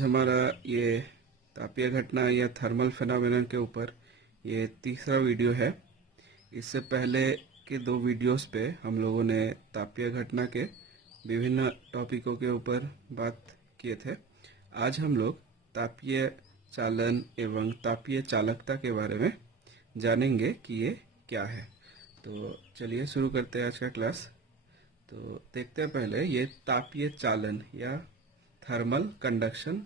आज हमारा ये तापीय घटना या थर्मल फिनोमेनन के ऊपर ये तीसरा वीडियो है। इससे पहले के दो वीडियोस पे हम लोगों ने तापीय घटना के विभिन्न टॉपिकों के ऊपर बात किए थे। आज हम लोग तापीय चालन एवं तापीय चालकता के बारे में जानेंगे कि ये क्या है। तो चलिए शुरू करते हैं आज का क्लास। तो देखते हैं पहले ये तापीय चालन या थर्मल कंडक्शन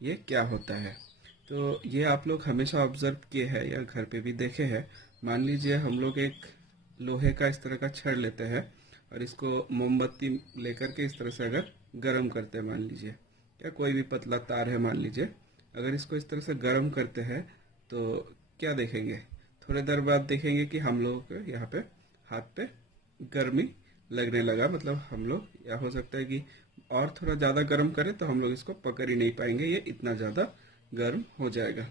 ये क्या होता है। तो ये आप लोग हमेशा ऑब्जर्व किए हैं या घर पे भी देखे हैं। मान लीजिए हम लोग एक लोहे का इस तरह का छड़ लेते हैं और इसको मोमबत्ती लेकर के इस तरह से अगर गर्म करते हैं, मान लीजिए, या कोई भी पतला तार है मान लीजिए, अगर इसको इस तरह से गर्म करते हैं तो क्या देखेंगे? थोड़ी देर बाद देखेंगे कि हम लोगों को यहाँ पे हाथ पे गर्मी लगने लगा। मतलब हम लोग, या हो सकता है कि और थोड़ा ज़्यादा गर्म करें तो हम लोग इसको पकड़ ही नहीं पाएंगे, ये इतना ज़्यादा गर्म हो जाएगा।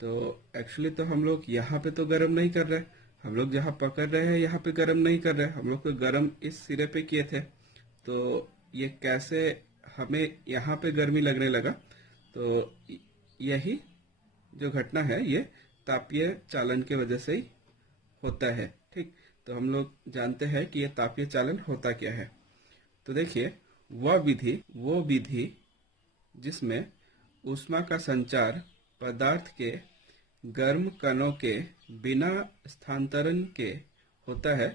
तो एक्चुअली तो हम लोग यहाँ पे तो गर्म नहीं कर रहे, हम लोग जहाँ पकड़ रहे हैं यहाँ पे गर्म नहीं कर रहे, हम लोग तो गर्म इस सिरे पे किए थे। तो ये कैसे हमें यहाँ पे गर्मी लगने लगा? तो यही जो घटना है ये तापीय चालन के वजह से ही होता है। ठीक, तो हम लोग जानते हैं कि ये तापीय चालन होता क्या है। तो देखिए, वो विधि जिसमें ऊष्मा का संचार पदार्थ के गर्म कणों के बिना स्थानांतरण के होता है,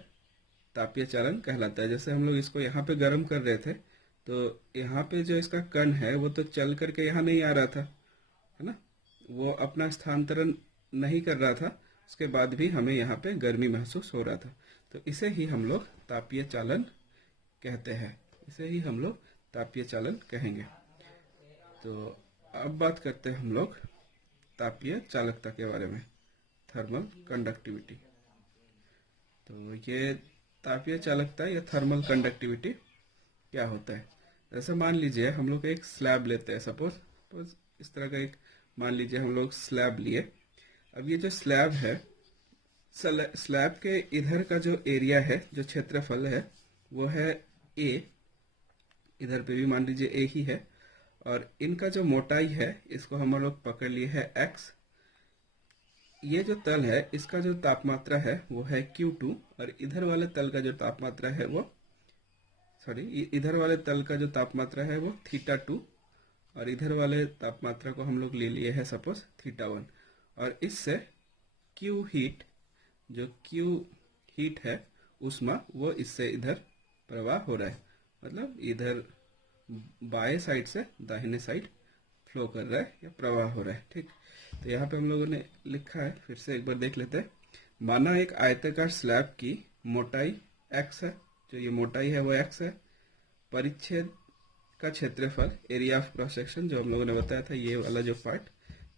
तापीय चालन कहलाता है। जैसे हम लोग इसको यहाँ पे गर्म कर रहे थे तो यहाँ पे जो इसका कण है वो तो चल करके यहाँ नहीं आ रहा था, है ना, वो अपना स्थानांतरण नहीं कर रहा था, उसके बाद भी हमें यहाँ पे गर्मी महसूस हो रहा था। तो इसे ही हम लोग तापीय चालन कहते हैं, इसे ही हम लोग तापीय चालन कहेंगे। तो अब बात करते हैं हम लोग तापीय चालकता के बारे में, थर्मल कंडक्टिविटी। तो ये तापीय चालकता या थर्मल कंडक्टिविटी क्या होता है? जैसे मान लीजिए हम लोग एक स्लैब लेते हैं, सपोज इस तरह का एक, मान लीजिए हम लोग स्लैब लिए। अब ये जो स्लैब है, स्लैब के इधर का जो एरिया है, जो क्षेत्रफल है, वो है ए, इधर पे भी मान लीजिए ए ही है, और इनका जो मोटाई है इसको हम लोग पकड़ लिए है x। ये जो तल है इसका जो तापमात्रा है वो है Q2, और इधर वाले तल का जो तापमात्रा है वो, इधर वाले तल का जो तापमात्रा है वो θ2, और इधर वाले तापमात्रा को हम लोग ले लिए है सपोज θ1। और इससे Q हीट, जो Q हीट है, ऊष्मा, वो इससे इधर प्रवाह हो रहा है। मतलब इधर बाएं साइड से दाहिने साइड फ्लो कर रहा है या प्रवाह हो रहा है। ठीक, तो यहाँ पे हम लोगों ने लिखा है, फिर से एक बार देख लेते हैं। माना एक आयताकार स्लैब की मोटाई x है, जो ये मोटाई है वो x है, परिच्छेद का क्षेत्रफल, एरिया ऑफ क्रॉस सेक्शन, जो हम लोगों ने बताया था, ये वाला जो पार्ट,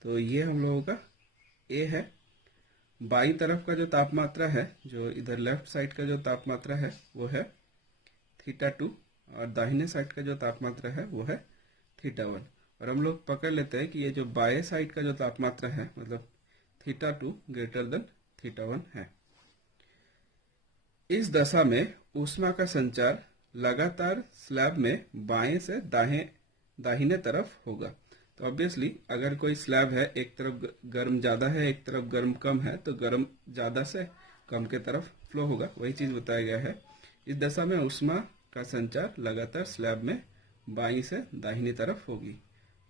तो ये हम लोगों का a है। बाई तरफ का जो तापमात्रा है, जो इधर लेफ्ट साइड का जो तापमात्रा है वो है θ2, और दाहिने साइड का जो तापमात्रा है वो है θ1। और हम लोग पकड़ लेते हैं कि ये जो बाएं साइड का जो तापमात्रा है, मतलब θ2 ग्रेटर देन θ1 है। इस दशा में ऊष्मा का संचार लगातार स्लैब में बाएं से दाहिने तरफ होगा। तो ऑब्वियसली अगर कोई स्लैब है, एक तरफ गर्म ज्यादा है, एक तरफ गर्म कम है, तो गर्म ज्यादा से कम के तरफ फ्लो होगा, वही चीज बताया गया है। इस दशा में ऊष्मा का संचार लगातार स्लैब में बाईं से दाहिनी तरफ होगी।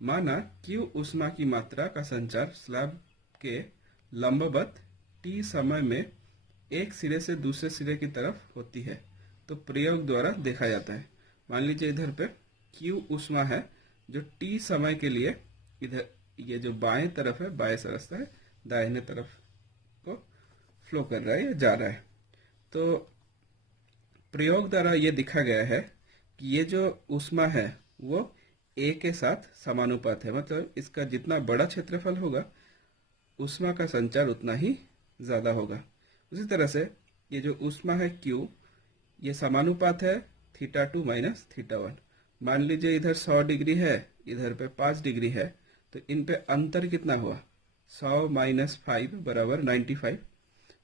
माना Q ऊष्मा की मात्रा का संचार स्लैब के लंबवत t समय में एक सिरे से दूसरे सिरे की तरफ होती है, तो प्रयोग द्वारा देखा जाता है। मान लीजिए इधर पे Q ऊष्मा है जो t समय के लिए इधर, ये जो बाएं तरफ है, बाएं से रास्ता है, दाहिने तरफ को फ्लो कर रहा है या जा रहा है। तो प्रयोग द्वारा ये दिखा गया है कि ये जो ऊष्मा है वो A के साथ समानुपात है। मतलब इसका जितना बड़ा क्षेत्रफल होगा, ऊष्मा का संचार उतना ही ज्यादा होगा। उसी तरह से ये जो ऊष्मा है Q, ये समानुपात है θ2 माइनस θ1। मान लीजिए इधर 100 डिग्री है, इधर पे 5 डिग्री है, तो इन पे अंतर कितना हुआ? 100 माइनस 5 बराबर 95।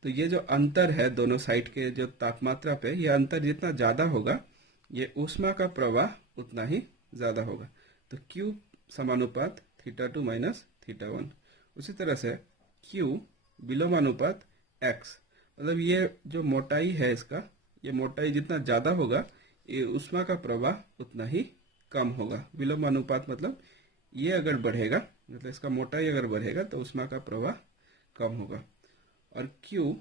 तो ये जो अंतर है दोनों साइड के जो तापमात्रा पे, ये अंतर जितना ज्यादा होगा, ये ऊष्मा का प्रवाह उतना ही ज्यादा होगा। तो Q समानुपात theta two minus theta one. उसी तरह से Q विलोमानुपात X, मतलब ये जो मोटाई है इसका, ये मोटाई जितना ज़्यादा होगा ये ऊष्मा का प्रवाह उतना ही कम होगा। विलोमानुपात मतलब ये अगर बढ़ेगा, मतलब इसका मोटाई अगर बढ़ेगा तो ऊष्मा का प्रवाह कम होगा। और Q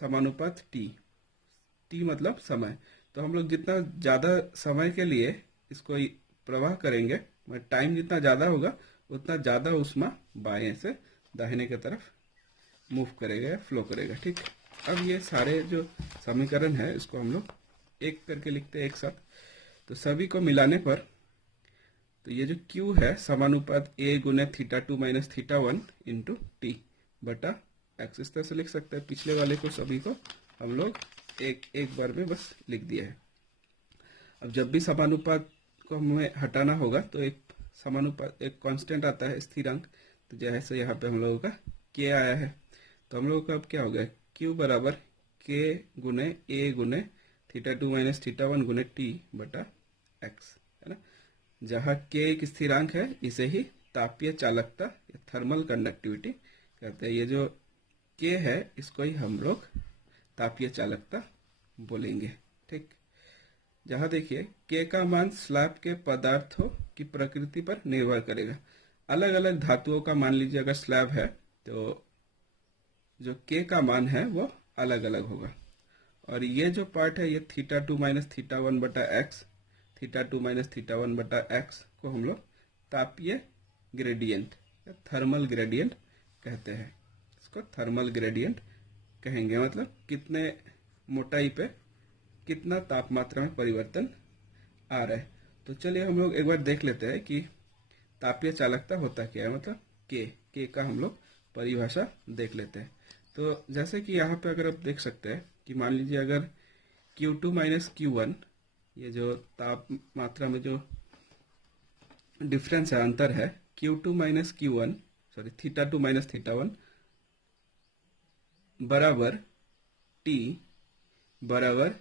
समानुपात T मतलब समय। तो हम लोग जितना ज़्यादा समय के लिए इसको प्रवाह करेंगे, टाइम जितना ज़्यादा होगा उतना ज़्यादा ऊष्मा बाएं से दाहिने की तरफ मूव करेगा या फ्लो करेगा। ठीक, अब ये सारे जो समीकरण है इसको हम लोग एक करके लिखते हैं एक साथ। तो सभी को मिलाने पर तो ये जो Q है समानुपात A गुने theta two minus theta one into T बटा एक्स, इस तरह से लिख सकते हैं। पिछले वाले को सभी को हम लोग एक बार में बस लिख दिया है। अब जब भी समानुपात को हमें हटाना होगा तो एक समानुपात, एक कांस्टेंट आता है स्थिरांक। तो जैसे यहाँ पे हम लोगों का K आया है, तो हम लोगों का अब क्या हो गया, Q बराबर K गुने A गुने theta two minus theta one गुने टी बटा एक्स, है ना। जहाँ K एक स्थिरांक है, इसे ही तापीय चालकता या थर्मल कंडक्टिविटी कहते हैं। ये जो K है इसको ही हम लोग तापीय चालकता बोलेंगे। ठीक, जहाँ देखिए K का मान स्लैब के पदार्थों की प्रकृति पर निर्भर करेगा। अलग अलग धातुओं का मान लीजिए अगर स्लैब है तो जो K का मान है वो अलग अलग होगा। और ये जो पार्ट है ये theta two minus theta one बटा X, theta two minus theta one बटा एक्स को हम लोग तापीय ग्रेडियंट या थर्मल ग्रेडियंट कहते हैं। इसको थर्मल ग्रेडियंट कहेंगे, मतलब कितने मोटाई पे कितना तापमात्रा में परिवर्तन आ रहा है। तो चलिए हम लोग एक बार देख लेते हैं कि तापीय चालकता होता क्या है, मतलब के का हम लोग परिभाषा देख लेते हैं। तो जैसे कि यहाँ पे अगर आप देख सकते हैं कि मान लीजिए अगर Q2 माइनस Q1, ये जो तापमात्रा में जो डिफरेंस है, अंतर है, Q2 minus Q1 sorry theta two minus theta one बराबर T बराबर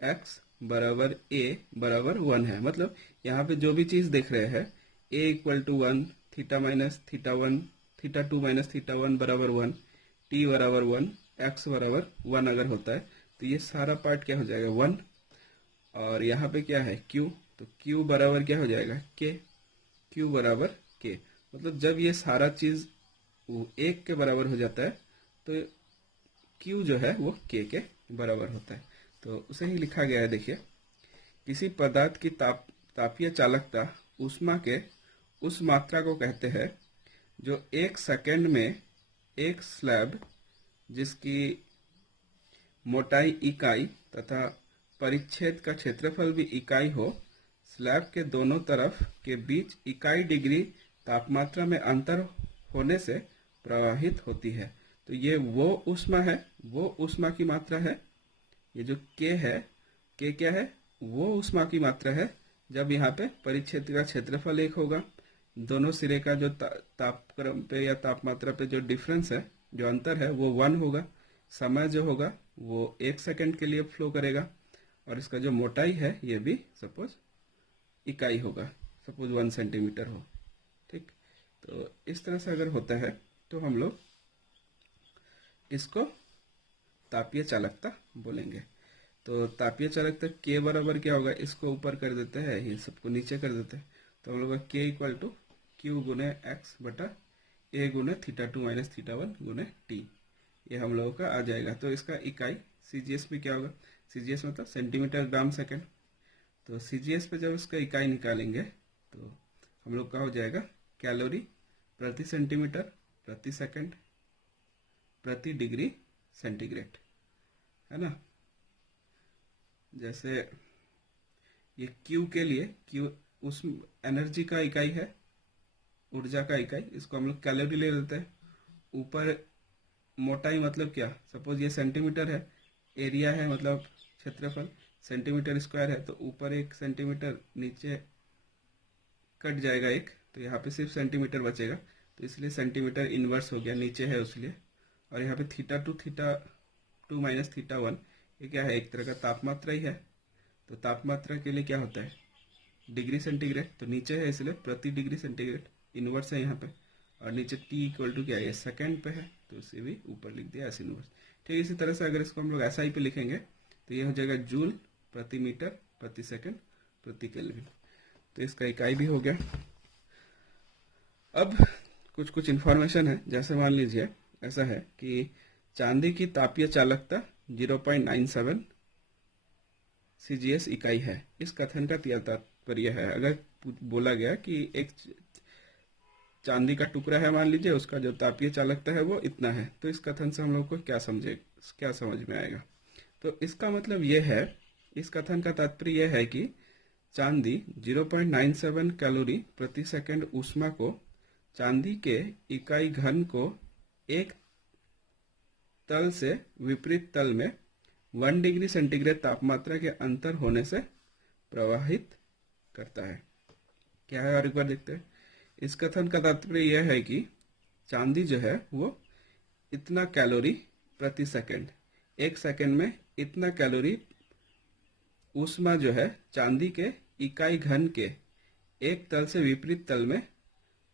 X बराबर A बराबर 1 है। मतलब यहाँ पे जो भी चीज देख रहे हैं A equal to 1, theta minus theta one, theta two minus theta one बराबर 1, T बराबर 1, X बराबर 1 अगर होता है तो ये सारा पार्ट क्या हो जाएगा 1। और यहाँ पे क्या है Q, तो Q बराबर क्या हो जाएगा K, Q बराबर K। मतलब जब ये सारा चीज एक के बराबर हो जाता है तो Q जो है वो K के बराबर होता है। तो उसे ही लिखा गया है, देखिए, किसी पदार्थ की तापीय चालकता ऊष्मा के उस मात्रा को कहते हैं जो एक सेकंड में एक स्लैब जिसकी मोटाई इकाई तथा परिच्छेद का क्षेत्रफल भी इकाई हो, स्लैब के दोनों तरफ के बीच इकाई डिग्री तापमात्रा में अंतर होने से प्रवाहित होती है। तो ये वो ऊष्मा है, वो ऊष्मा की मात्रा है। ये जो K है, K क्या है, वो ऊष्मा की मात्रा है जब यहाँ पे परिच्छेद का क्षेत्रफल एक होगा, दोनों सिरे का जो तापक्रम पे या तापमात्रा पे जो डिफरेंस है, जो अंतर है वो 1 होगा, समय जो होगा वो 1 सेकंड के लिए फ्लो करेगा, और इसका जो मोटाई है ये भी सपोज इकाई होगा, सपोज 1 सेंटीमीटर हो। ठीक, तो इस तरह से अगर होता है तो हम लोग इसको तापीय चालकता बोलेंगे। तो तापीय चालकता K बराबर क्या होगा, इसको ऊपर कर देते हैं, ये सबको नीचे कर देते हैं। तो हम लोग का K इक्वल टू Q गुने एक्स बटा A गुने theta two minus theta one गुने टी, ये हम लोगों का आ जाएगा। तो इसका इकाई CGS में क्या होगा, CGS मतलब सेंटीमीटर ग्राम सेकेंड। तो CGS पे जब इसका इकाई निकालेंगे तो हम लोग का हो जाएगा कैलोरी प्रति सेंटीमीटर प्रति सेकंड प्रति डिग्री सेंटीग्रेड, है ना। जैसे ये Q के लिए, Q उस एनर्जी का इकाई है, ऊर्जा का इकाई, इसको हम लोग कैलोरी ले लेते हैं। ऊपर मोटाई मतलब क्या, सपोज ये सेंटीमीटर है, एरिया है मतलब क्षेत्रफल सेंटीमीटर स्क्वायर है, तो ऊपर 1 सेंटीमीटर, नीचे कट जाएगा एक, तो यहाँ पे सिर्फ सेंटीमीटर बचेगा, तो इसलिए सेंटीमीटर इनवर्स हो गया, नीचे है उसलिए। और यहाँ पे theta two minus theta one, ये क्या है, एक तरह का तापमात्रा ही है। तो तापमात्रा के लिए क्या होता है डिग्री सेंटीग्रेड, तो नीचे है इसलिए प्रति डिग्री सेंटीग्रेड। इनवर्स है यहाँ पे, और नीचे t इक्वल टू क्या है, ये सेकेंड पे है, तो उसे भी ऊपर लिख दिया एस इनवर्स। ठीक, इसी तरह से अगर इसको हम लोग एसआई पे लिखेंगे तो ये हो जाएगा जूल प्रति मीटर प्रति सेकंड प्रति केल्विन। तो इसका इकाई भी हो गया। अब कुछ कुछ इन्फॉर्मेशन है, जैसे मान लीजिए ऐसा है कि चांदी की तापीय चालकता 0.97 सीजीएस इकाई है। इस कथन का तात्पर्य है, अगर बोला गया कि एक चांदी का टुकड़ा है, मान लीजिए उसका जो तापीय चालकता है वो इतना है, तो इस कथन से हम लोग को क्या समझ में आएगा। तो इसका मतलब ये है, इस कथन का तात्पर्य यह है कि चांदी 0.97 कैलोरी प्रति सेकंड ऊष्मा को चांदी के इकाई घन को एक तल से विपरीत तल में 1 डिग्री सेंटीग्रेड तापमात्रा के अंतर होने से प्रवाहित करता है। क्या है, और एक बार देखते हैं। इस कथन का तात्पर्य यह है कि चांदी जो है वो इतना कैलोरी प्रति सेकंड, एक सेकंड में इतना कैलोरी ऊष्मा जो है चांदी के इकाई घन के एक तल से विपरीत तल में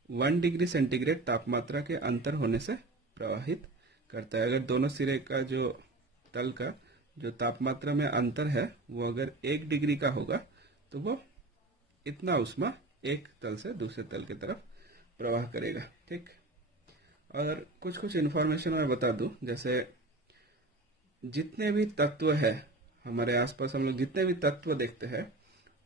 1 डिग्री सेंटीग्रेड तापमात्रा के अंतर होने से प्रवाहित करता है। अगर दोनों सिरे का जो तल का जो तापमात्रा में अंतर है वो अगर 1 डिग्री का होगा तो वो इतना ऊष्मा एक तल से दूसरे तल की तरफ प्रवाह करेगा। ठीक, और कुछ कुछ इन्फॉर्मेशन मैं बता दूं, जैसे जितने भी तत्व है हमारे आसपास, हम लोग जितने भी तत्व देखते हैं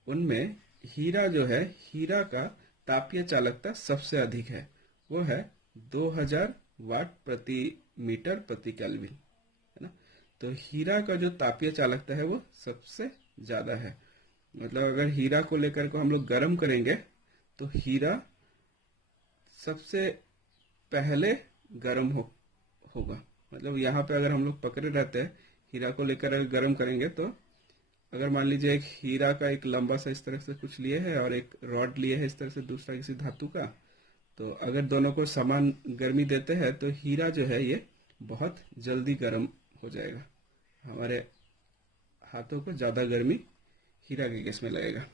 उनमें हीरा जो है, हीरा का तापीय चालकता सबसे अधिक है, वो है 2000 वाट प्रति मीटर प्रति केल्विन, है ना। तो हीरा का जो तापीय चालकता है वो सबसे ज्यादा है। मतलब अगर हीरा को लेकर को हम लोग गर्म करेंगे तो हीरा सबसे पहले गर्म होगा। मतलब यहाँ पे अगर हम लोग पकड़े रहते हैं हीरा को लेकर अगर गर्म करेंगे, तो अगर मान लीजिए एक हीरा का एक लंबा सा इस तरह से कुछ लिए है और एक रॉड लिए है इस तरह से दूसरा किसी धातु का, तो अगर दोनों को समान गर्मी देते हैं तो हीरा जो है ये बहुत जल्दी गर्म हो जाएगा, हमारे हाथों को ज्यादा गर्मी हीरा के केस में लगेगा।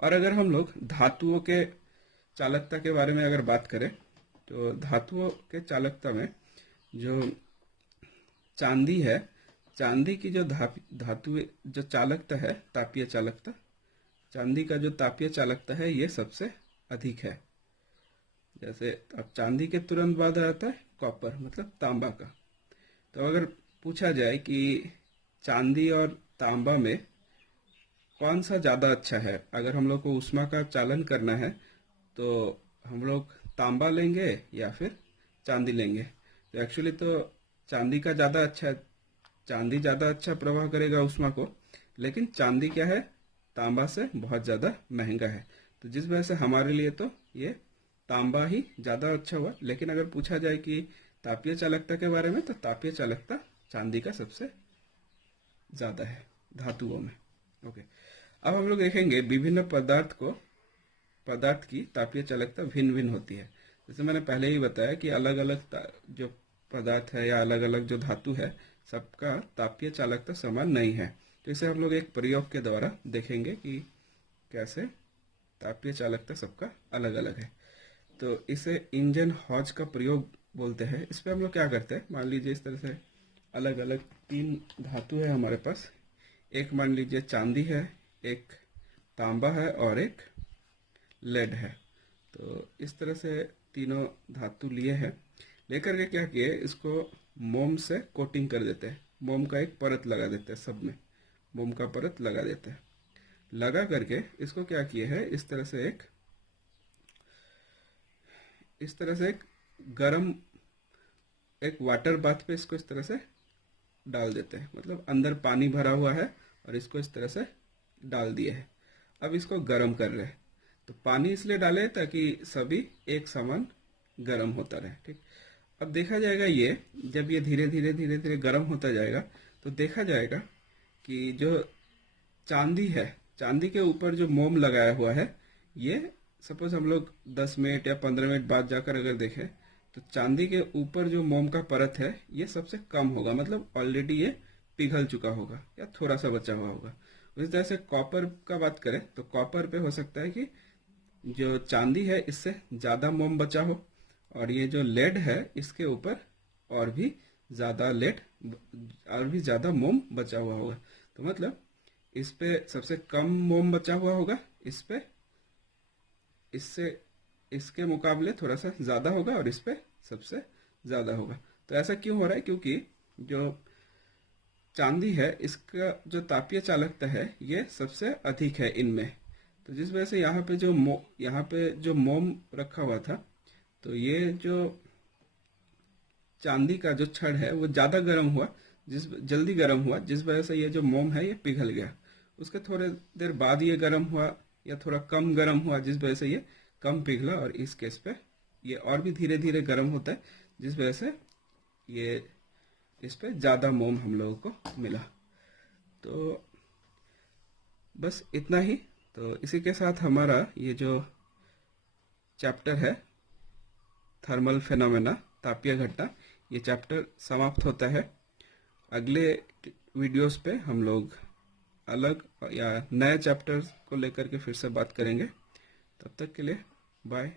और अगर हम लोग धातुओं के चालकता के बारे में अगर बात करें तो धातुओं के चालकता में जो चांदी है, चांदी की जो धातु जो चालकता है, तापीय चालकता, चांदी का जो तापीय चालकता है ये सबसे अधिक है। जैसे अब चांदी के तुरंत बाद आता है कॉपर, मतलब तांबा का। तो अगर पूछा जाए कि चांदी और तांबा में कौन सा ज्यादा अच्छा है, अगर हम लोग को ऊष्मा का चालन करना है तो हम लोग तांबा लेंगे या फिर चांदी लेंगे। तो एक्चुअली तो चांदी का ज्यादा अच्छा है, चांदी ज्यादा अच्छा प्रवाह करेगा ऊष्मा को, लेकिन चांदी क्या है, तांबा से बहुत ज्यादा महंगा है। तो जिस वजह से हमारे लिए तो ये तांबा ही ज्यादा अच्छा हुआ। लेकिन अगर पूछा जाए कि तापीय चालकता के बारे में, तो तापीय चालकता चांदी का सबसे ज्यादा है धातुओं में। ओके, अब हम लोग देखेंगे विभिन्न पदार्थ की तापीय चालकता भिन्न भिन्न होती है। जैसे मैंने पहले ही बताया कि अलग अलग जो पदार्थ है या अलग अलग जो धातु है सबका तापीय चालकता समान नहीं है। तो इसे हम लोग एक प्रयोग के द्वारा देखेंगे कि कैसे तापीय चालकता सबका अलग अलग है। तो इसे इंजन हॉज का प्रयोग बोलते हैं। इस पे हम लोग क्या करते हैं, मान लीजिए इस तरह से अलग अलग 3 धातु है हमारे पास। एक मान लीजिए चांदी है, एक तांबा है और एक लेड है। तो इस तरह से तीनों धातु लिए हैं, लेकर के क्या किए, इसको मोम से कोटिंग कर देते हैं। मोम का एक परत लगा देते हैं, सब में मोम का परत लगा देते हैं। लगा करके इसको क्या किए है, इस तरह से एक गरम एक वाटर बाथ पे इसको इस तरह से डाल देते हैं। मतलब अंदर पानी भरा हुआ है और इसको इस तरह से डाल दिए है। अब इसको गर्म कर रहे हैं। तो पानी इसलिए डाले ताकि सभी एक समान गर्म होता रहे। ठीक, अब देखा जाएगा ये जब ये धीरे धीरे गर्म होता जाएगा तो देखा जाएगा कि जो चांदी है, चांदी के ऊपर जो मोम लगाया हुआ है, ये सपोज हम लोग 10 मिनट या 15 मिनट बाद जाकर अगर देखें तो चांदी के ऊपर जो मोम का परत है ये सबसे कम होगा। मतलब ऑलरेडी ये पिघल चुका होगा या थोड़ा सा बचा हुआ होगा। उसी तरह से कॉपर का बात करें तो कॉपर पे हो सकता है कि जो चांदी है इससे ज़्यादा मोम बचा हो, और ये जो लेड है इसके ऊपर और भी ज़्यादा लेड और भी ज़्यादा मोम बचा हुआ होगा। तो मतलब इस पे सबसे कम मोम बचा हुआ होगा, इस पे इससे इसके मुकाबले थोड़ा सा ज़्यादा होगा, और इस पे सबसे ज़्यादा होगा। तो ऐसा क्यों हो रहा है? क्योंकि जो चांदी है इसका जो तापीय चालकता है ये सबसे अधिक है इनमें। तो जिस वजह से यहाँ पे जो मोम रखा हुआ था, तो ये जो चांदी का जो छड़ है वो ज़्यादा गर्म हुआ, जल्दी गर्म हुआ, जिस वजह से ये जो मोम है ये पिघल गया। उसके थोड़े देर बाद ये गर्म हुआ या थोड़ा कम गर्म हुआ, जिस वजह से ये कम पिघला, और इस केस पे ये और भी धीरे धीरे गर्म होता है, जिस वजह से ये इस पे ज़्यादा मोम हम लोगों को मिला। तो बस इतना ही। तो इसी के साथ हमारा ये जो चैप्टर है थर्मल फेनोमेना, तापीय घटना, ये चैप्टर समाप्त होता है। अगले वीडियोस पे हम लोग अलग या नए चैप्टर को लेकर के फिर से बात करेंगे। तब तक के लिए बाय।